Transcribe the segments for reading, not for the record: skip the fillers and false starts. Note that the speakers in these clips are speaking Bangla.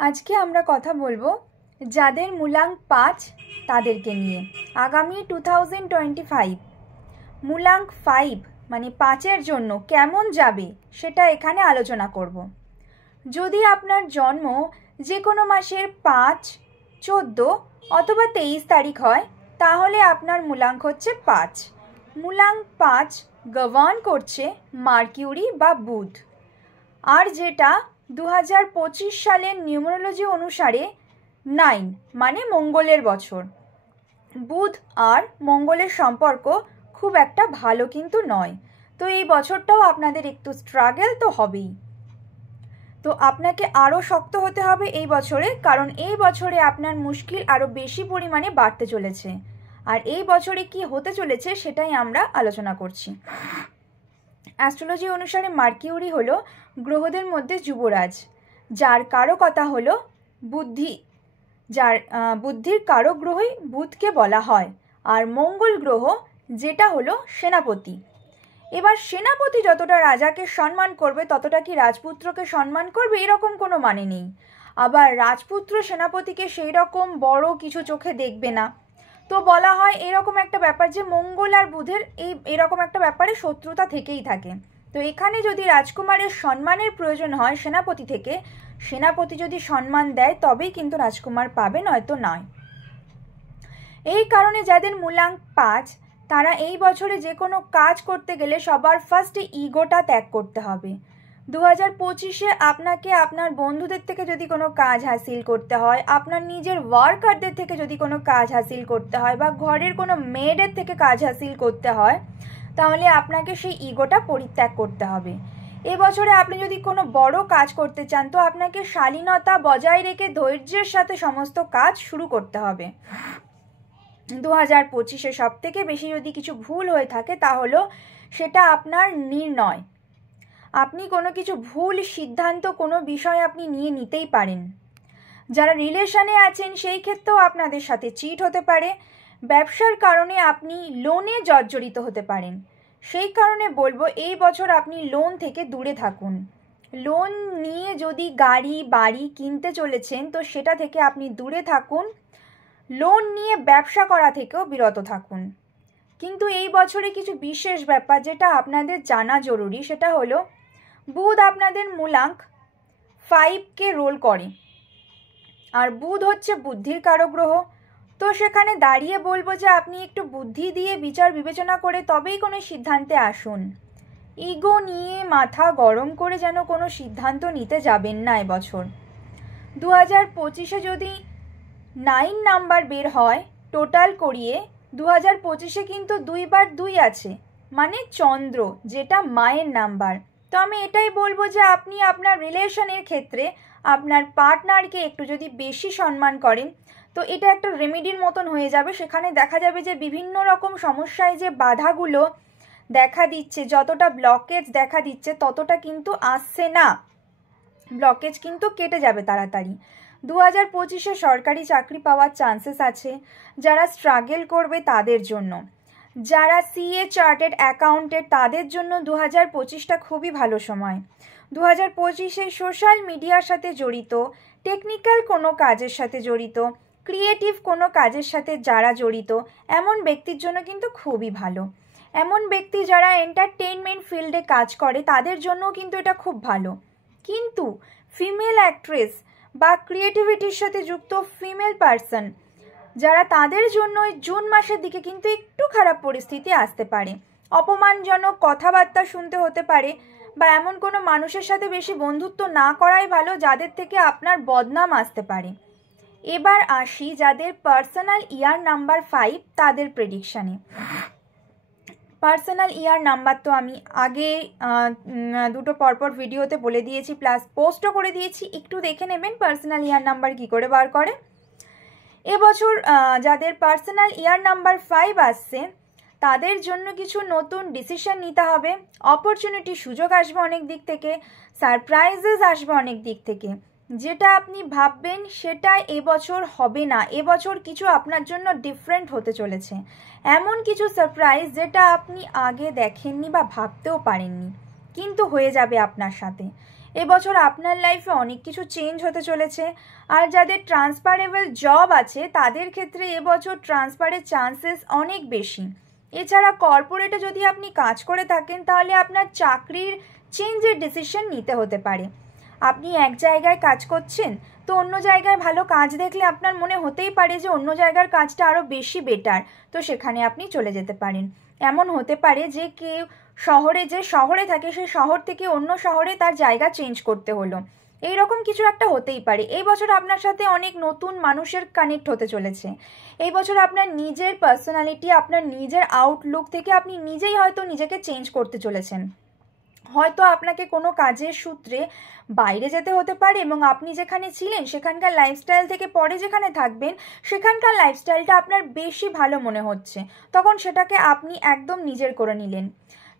আজকে আমরা কথা বলবো যাদের মূলাঙ্ক 5 তাদেরকে নিয়ে। আগামী 2025 মূলাঙ্ক 5 মানে 5-এর জন্য কেমন যাবে সেটা এখানে আলোচনা করব। যদি আপনার জন্ম যে কোনো মাসের 5, 14 অথবা 23 তারিখ হয় তাহলে আপনার মূলাঙ্ক হচ্ছে 5। মূলাঙ্ক 5 গভর্ন করছে মার্কিউরি বা বুধ, আর যেটা 2025 সালের নিউমেরোলজি অনুসারে 9 মানে মঙ্গলের বছর। বুধ আর মঙ্গলের সম্পর্ক খুব একটা ভালো কিন্তু নয়, তো এই বছরটাও আপনাদের একটু স্ট্রাগল তো হবেই। তো আপনাকে আরও শক্ত হতে হবে এই বছরে, কারণ এই বছরে আপনার মুশকিল আরও বেশি পরিমাণে বাড়তে চলেছে। আর এই বছরে কি হতে চলেছে সেটাই আমরা আলোচনা করছি। অ্যাস্ট্রোলজি অনুসারে মার্কিউরি হলো গ্রহদের মধ্যে যুবরাজ, যার কারকতা হলো বুদ্ধি, যার বুদ্ধির কারক গ্রহই বুধকে বলা হয়। আর মঙ্গল গ্রহ যেটা হলো সেনাপতি। এবার সেনাপতি যতটা রাজাকে সম্মান করবে ততটা কি রাজপুত্রকে সম্মান করবে এরকম কোনো মানে নেই। আবার রাজপুত্র সেনাপতিকে সেই রকম বড় কিছু চোখে দেখবে না। তো বলা হয় এরকম একটা ব্যাপার যে মঙ্গল আর বুধের এরকম একটা ব্যাপারে শত্রুতা থেকেই থাকে। তো এখানে যদি রাজকুমারের সম্মানের প্রয়োজন হয় সেনাপতি থেকে, সেনাপতি যদি সম্মান দেয় তবেই কিন্তু রাজকুমার পাবে, নয়তো নয়। এই কারণে যাদের মূলাঙ্ক 5 তারা এই বছরে যে কোনো কাজ করতে গেলে সবার ফার্স্টে ইগোটা ত্যাগ করতে হবে। 2025-এ আপনাকে আপনার বন্ধুদের থেকে যদি কোনো কাজ হাসিল করতে হয়, আপনার নিজের ওয়ার্কারদের থেকে যদি কোনো কাজ হাসিল করতে হয়, বা ঘরের কোনো মেয়েদের থেকে কাজ হাসিল করতে হয়, তাহলে আপনাকে সেই ইগোটা পরিত্যাগ করতে হবে। এবছরে আপনি যদি কোনো বড় কাজ করতে চান তো আপনাকে শালীনতা বজায় রেখে ধৈর্যের সাথে সমস্ত কাজ শুরু করতে হবে। 2025-এ সব থেকে বেশি যদি কিছু ভুল হয়ে থাকে তাহলে সেটা আপনার নির্ণয়। আপনি কোনো কিছু ভুল সিদ্ধান্ত কোনো বিষয় আপনি নিয়ে নিতেই পারেন। যারা রিলেশনে আছেন সেই ক্ষেত্রেও আপনাদের সাথে চিট হতে পারে। ব্যবসার কারণে আপনি লোনে জর্জরিত হতে পারেন। সেই কারণে বলবো এই বছর আপনি লোন থেকে দূরে থাকুন। লোন নিয়ে যদি গাড়ি বাড়ি কিনতে চলেছেন তো সেটা থেকে আপনি দূরে থাকুন। লোন নিয়ে ব্যবসা করা থেকেও বিরত থাকুন। কিন্তু এই বছরে কিছু বিশেষ ব্যাপার যেটা আপনাদের জানা জরুরি, সেটা হলো বুধ আপনাদের মূলাঙ্ক 5-কে রোল করে, আর বুধ হচ্ছে বুদ্ধির কারক গ্রহ। তো সেখানে দাঁড়িয়ে বলবো যে আপনি একটু বুদ্ধি দিয়ে বিচার বিবেচনা করে তবেই কোনো সিদ্ধান্তে আসুন। ইগো নিয়ে মাথা গরম করে যেন কোনো সিদ্ধান্ত নিতে যাবেন না এবছর। 2025-এ যদি 9 নাম্বার বের হয় টোটাল করিয়ে, 2025-এ কিন্তু 2/2 আছে, মানে চন্দ্র, যেটা মায়ের নাম্বার। তো আমি এটাই বলবো যে আপনি আপনার রিলেশনের ক্ষেত্রে আপনার পার্টনারকে একটু যদি বেশি সম্মান করেন তো এটা একটা রেমেডির মতন হয়ে যাবে। সেখানে দেখা যাবে যে বিভিন্ন রকম সমস্যায় যে বাধাগুলো দেখা দিচ্ছে, যতটা ব্লকেজ দেখা দিচ্ছে ততটা কিন্তু আসছে না, ব্লকেজ কিন্তু কেটে যাবে তাড়াতাড়ি। 2025-এ সরকারি চাকরি পাওয়ার চান্সেস আছে। যারা স্ট্রাগল করবে তাদের জন্য, যারা সিএ চার্টেড অ্যাকাউন্টেন্ট তাদের জন্য 2025টা খুবই ভালো সময়। 2025-এ সোশ্যাল মিডিয়ার সাথে জড়িত, টেকনিক্যাল কোনো কাজের সাথে জড়িত, ক্রিয়েটিভ কোনো কাজের সাথে যারা জড়িত এমন ব্যক্তির জন্য কিন্তু খুবই ভালো। এমন ব্যক্তি যারা এন্টারটেইনমেন্ট ফিল্ডে কাজ করে তাদের জন্য কিন্তু এটা খুব ভালো। কিন্তু ফিমেল অ্যাক্ট্রেস বা ক্রিয়েটিভিটির সাথে যুক্ত ফিমেল পার্সন যারা, তাদের জন্য জুন মাসের দিকে কিন্তু একটু খারাপ পরিস্থিতি আসতে পারে। অপমানজনক কথাবার্তা শুনতে হতে পারে, বা এমন কোনো মানুষের সাথে বেশি বন্ধুত্ব না করাই ভালো যাদের থেকে আপনার বদনাম আসতে পারে। এবার আসি যাদের পার্সোনাল ইয়ার নাম্বার 5 তাদের প্রেডিকশানে। পার্সোনাল ইয়ার নাম্বার তো আমি আগে দুটো পরপর ভিডিওতে বলে দিয়েছি, প্লাস পোস্টও করে দিয়েছি, একটু দেখে নেবেন পার্সোনাল ইয়ার নাম্বার কী করে বার করে। এবছর যাদের পার্সোনাল ইয়ার নাম্বার 5 আসছে তাদের জন্য কিছু নতুন ডিসিশন নিতে হবে। অপরচুনিটি, সুযোগ আসবে অনেক দিক থেকে, সারপ্রাইজেস আসবে অনেক দিক থেকে। যেটা আপনি ভাববেন সেটা এবছর হবে না, এবছর কিছু আপনার জন্য ডিফারেন্ট হতে চলেছে। এমন কিছু সারপ্রাইজ যেটা আপনি আগে দেখেননি বা ভাবতেও পারেননি, কিন্তু হয়ে যাবে আপনার সাথে। এবছর আপনার লাইফে অনেক কিছু চেঞ্জ হতে চলেছে। আর যাদের ট্রান্সফারেবল জব আছে তাদের ক্ষেত্রে এবছর ট্রান্সফারের চান্সেস অনেক বেশি। এছাড়া কর্পোরেটে যদি আপনি কাজ করে থাকেন তাহলে আপনার চাকরির চেঞ্জের ডিসিশন নিতে হতে পারে। আপনি এক জায়গায় কাজ করছেন, তো অন্য জায়গায় ভালো কাজ দেখলে আপনার মনে হতেই পারে যে অন্য জায়গার কাজটা আরও বেশি বেটার, তো সেখানে আপনি চলে যেতে পারেন। এমন হতে পারে যে কেউ শহরে থাকে সেই শহর থেকে অন্য শহরে তার জায়গা চেঞ্জ করতে হলো, এইরকম কিছু একটা হতেই পারে। এই বছর আপনার সাথে অনেক নতুন মানুষের কানেক্ট হতে চলেছে। এই বছর আপনার নিজের পার্সোনালিটি, আপনার নিজের আউটলুক থেকে আপনি নিজেই হয়তো নিজেকে চেঞ্জ করতে চলেছেন। হয়তো আপনাকে কোনো কাজের সূত্রে বাইরে যেতে হতে পারে এবং আপনি যেখানে ছিলেন সেখানকার লাইফস্টাইল থেকে পরে যেখানে থাকবেন সেখানকার লাইফস্টাইলটা আপনার বেশি ভালো মনে হচ্ছে, তখন সেটাকে আপনি একদম নিজের করে নিলেন।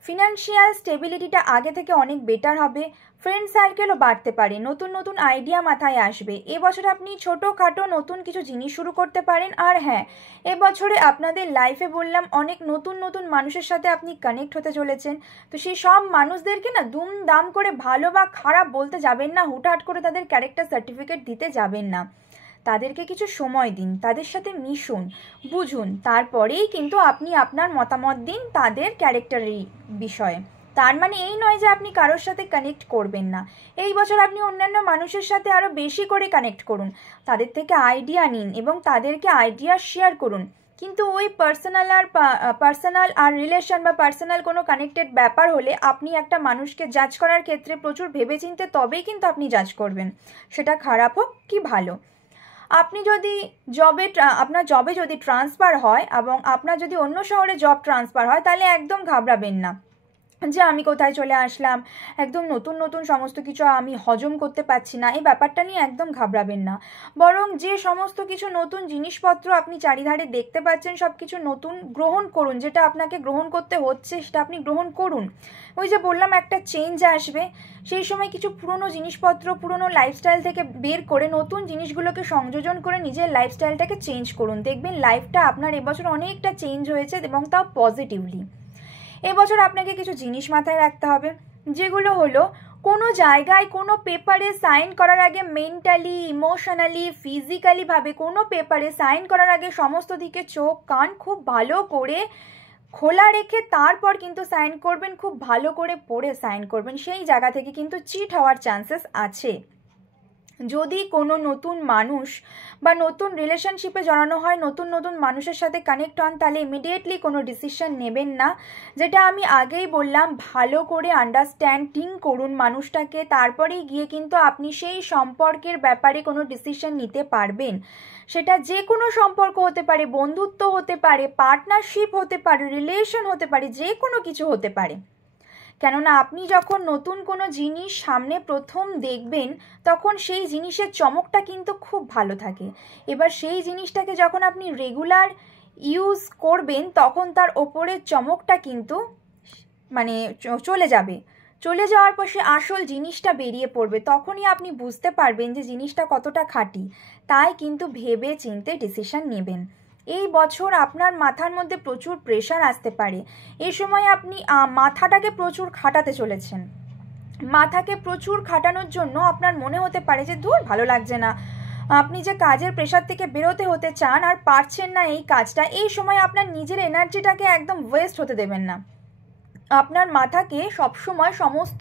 ফিনান্সিয়াল স্টেবিলিটিটা আগে থেকে অনেক বেটার হবে। ফ্রেন্ড সার্কেলও বাড়তে পারে, নতুন নতুন আইডিয়া মাথায় আসবে। এবছর আপনি ছোটোখাটো নতুন কিছু জিনিস শুরু করতে পারেন। আর হ্যাঁ, এবছরে আপনাদের লাইফে বললাম অনেক নতুন নতুন মানুষের সাথে আপনি কানেক্ট হতে চলেছেন। তো সেই সব মানুষদেরকে না দুমদাম করে ভালো বা খারাপ বলতে যাবেন না, হুটহাট করে তাদের ক্যারেক্টার সার্টিফিকেট দিতে যাবেন না। তাদেরকে কিছু সময় দিন, তাদের সাথে মিশুন, বুঝুন, তারপরেই কিন্তু আপনি আপনার মতামত দিন তাদের ক্যারেক্টারের বিষয়ে। তার মানে এই নয় যে আপনি কারোর সাথে কানেক্ট করবেন না। এই বছর আপনি অন্যান্য মানুষের সাথে আরও বেশি করে কানেক্ট করুন, তাদের থেকে আইডিয়া নিন এবং তাদেরকে আইডিয়া শেয়ার করুন। কিন্তু ওই পার্সোনাল আর রিলেশন বা পার্সোনাল কোনো কানেক্টেড ব্যাপার হলে আপনি একটা মানুষকে জাজ করার ক্ষেত্রে প্রচুর ভেবেচিন্তে তবেই কিন্তু আপনি জাজ করবেন, সেটা খারাপ হোক কি ভালো। আপনি যদি আপনার জবে যদি ট্রান্সফার হয় এবং আপনার যদি অন্য শহরে জব ট্রান্সফার হয় তাহলে একদম ঘাবড়াবেন না যে আমি কোথায় চলে আসলাম, একদম নতুন নতুন সমস্ত কিছু আমি হজম করতে পারছি না, এই ব্যাপারটা নিয়ে একদম ঘাবড়াবেন না। বরং যে সমস্ত কিছু নতুন জিনিসপত্র আপনি চারিধারে দেখতে পাচ্ছেন সব কিছু নতুন গ্রহণ করুন, যেটা আপনাকে গ্রহণ করতে হচ্ছে সেটা আপনি গ্রহণ করুন। ওই যে বললাম একটা চেঞ্জ আসবে, সেই সময় কিছু পুরনো জিনিসপত্র পুরনো লাইফস্টাইল থেকে বের করে নতুন জিনিসগুলোকে সংযোজন করে নিজের লাইফস্টাইলটাকে চেঞ্জ করুন। দেখবেন লাইফটা আপনার এবছর অনেকটা চেঞ্জ হয়েছে এবং তাও পজিটিভলি। এবছর আপনাকে কিছু জিনিস মাথায় রাখতে হবে, যেগুলো হলো কোনো জায়গায় কোনো পেপারে সাইন করার আগে মেন্টালি, ইমোশনালি, ফিজিক্যালিভাবে কোনো পেপারে সাইন করার আগে সমস্ত দিকে চোখ কান খুব ভালো করে খোলা রেখে তারপর কিন্তু সাইন করবেন, খুব ভালো করে পড়ে সাইন করবেন। সেই জায়গা থেকে কিন্তু চিট হওয়ার চান্সেস আছে। যদি কোনো নতুন মানুষ বা নতুন রিলেশনশিপে জড়ানো হয়, নতুন নতুন মানুষের সাথে কানেক্ট হন, তাহলে ইমিডিয়েটলি কোনো ডিসিশন নেবেন না। যেটা আমি আগেই বললাম, ভালো করে আন্ডারস্ট্যান্ডিং করুন মানুষটাকে, তারপরেই গিয়ে কিন্তু আপনি সেই সম্পর্কের ব্যাপারে কোনো ডিসিশন নিতে পারবেন। সেটা যে কোনো সম্পর্ক হতে পারে, বন্ধুত্ব হতে পারে, পার্টনারশিপ হতে পারে, রিলেশন হতে পারে, যে কোনো কিছু হতে পারে। কেননা আপনি যখন নতুন কোনো জিনিস সামনে প্রথম দেখবেন তখন সেই জিনিসের চমকটা কিন্তু খুব ভালো থাকে। এবার সেই জিনিসটাকে যখন আপনি রেগুলার ইউজ করবেন তখন তার ওপরের চমকটা কিন্তু মানে চলে যাওয়ার পর সে আসল জিনিসটা বেরিয়ে পড়বে, তখনই আপনি বুঝতে পারবেন যে জিনিসটা কতটা খাঁটি। তাই কিন্তু ভেবে চিন্তে ডিসিশন নেবেন। এই বছর আপনার মাথার মধ্যে প্রচুর প্রেশার আসতে পারে, এই সময় আপনি মাথাটাকে প্রচুর খাটাতে চলেছেন। মাথাকে প্রচুর খাটানোর জন্য আপনার মনে হতে পারে যে ধুর ভালো লাগছে না, আপনি যে কাজের প্রেশার থেকে বেরোতে হতে চান আর পারছেন না এই কাজটা। এই সময় আপনার নিজের এনার্জিটাকে একদম ওয়েস্ট হতে দেবেন না। আপনার মাথাকে সবসময় সমস্ত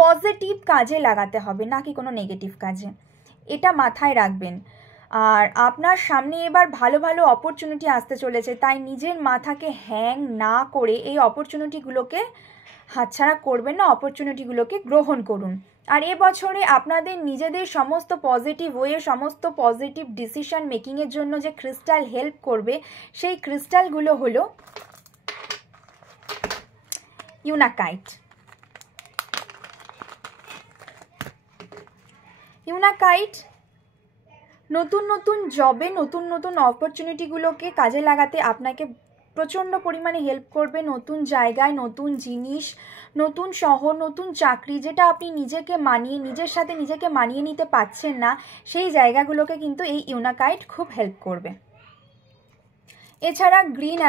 পজিটিভ কাজে লাগাতে হবে, নাকি কোনো নেগেটিভ কাজে, এটা মাথায় রাখবেন। আর আপনার সামনে এবার ভালো ভালো অপরচুনিটি আসতে চলেছে, তাই নিজের মাথাকে হ্যাং না করে এই অপরচুনিটিগুলোকে হাতছাড়া করবেন না, অপরচুনিটিগুলোকে গ্রহণ করুন। আর এবছরে আপনাদের নিজেদের সমস্ত পজিটিভ ওয়ে, সমস্ত পজিটিভ ডিসিশন মেকিংয়ের জন্য যে ক্রিস্টাল হেল্প করবে সেই ক্রিস্টালগুলো হলো ইউনাকাইট। ইউনাকাইট নতুন নতুন জবে নতুন নতুন অপরচুনিটিগুলোকে কাজে লাগাতে আপনাকে প্রচণ্ড পরিমাণে হেল্প করবে। নতুন জায়গায় নতুন জিনিস, নতুন শহর, নতুন চাকরি, যেটা আপনি নিজের সাথে নিজেকে মানিয়ে নিতে পারছেন না, সেই জায়গাগুলোকে কিন্তু এই ইউনাকাইট খুব হেল্প করবে। এছাড়া গ্রিন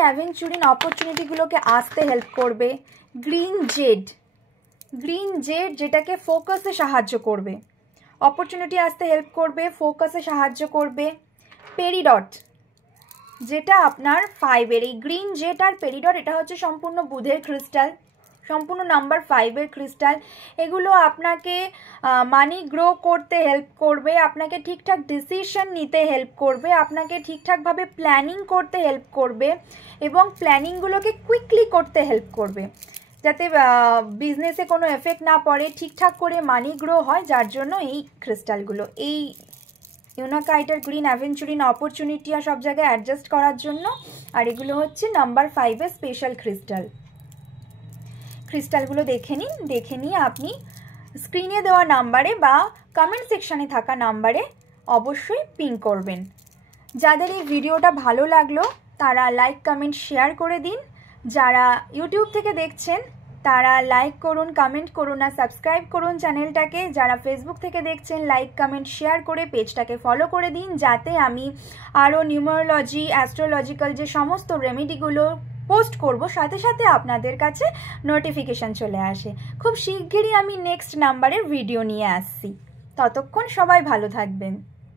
অ্যাভেঞ্চুরিন অপরচুনিটিগুলোকে আসতে হেল্প করবে। গ্রিন জেড গ্রিন জেড, যেটাকে ফোকাসে সাহায্য করবে, অপরচুনিটি আসতে হেল্প করবে, ফোকাসে সাহায্য করবে। পেরিডট, যেটা আপনার 5-এর, এই গ্রিন জেড আর পেরিডট এটা হচ্ছে সম্পূর্ণ বুধের ক্রিস্টাল, সম্পূর্ণ নাম্বার 5-এর ক্রিস্টাল। এগুলো আপনাকে মানি গ্রো করতে হেল্প করবে, আপনাকে ঠিকঠাক ডিসিশন নিতে হেল্প করবে, আপনাকে ঠিকঠাকভাবে প্ল্যানিং করতে হেল্প করবে এবং প্ল্যানিংগুলোকে কুইকলি করতে হেল্প করবে, যাতে বিজনেসে কোনো এফেক্ট না পড়ে, ঠিকঠাক করে মানি গ্রো হয়। যার জন্য এই ক্রিস্টালগুলো, এই ইউনাকাইটার গ্রিন অ্যাভেঞ্চুরিন অপরচুনিটি আর সব জায়গায় অ্যাডজাস্ট করার জন্য। আর এগুলো হচ্ছে নাম্বার 5-এর স্পেশাল ক্রিস্টাল। ক্রিস্টালগুলো দেখে নিন, দেখে নিয়ে আপনি স্ক্রিনে দেওয়া নাম্বারে বা কমেন্ট সেকশানে থাকা নাম্বারে অবশ্যই পিং করবেন। যাদের এই ভিডিওটা ভালো লাগলো তারা লাইক কমেন্ট শেয়ার করে দিন। যারা ইউটিউব থেকে দেখছেন তারা লাইক করুন, কমেন্ট করুন আর সাবস্ক্রাইব করুন চ্যানেলটাকে। যারা ফেসবুক থেকে দেখছেন লাইক কমেন্ট শেয়ার করে পেজটাকে ফলো করে দিন, যাতে আমি আরও নিউমারোলজি, অ্যাস্ট্রোলজিক্যাল যে সমস্ত রেমেডিগুলো পোস্ট করব সাথে সাথে আপনাদের কাছে নোটিফিকেশান চলে আসে। খুব শিগগিরই আমি নেক্সট নাম্বারের ভিডিও নিয়ে আসছি। ততক্ষণ সবাই ভালো থাকবেন।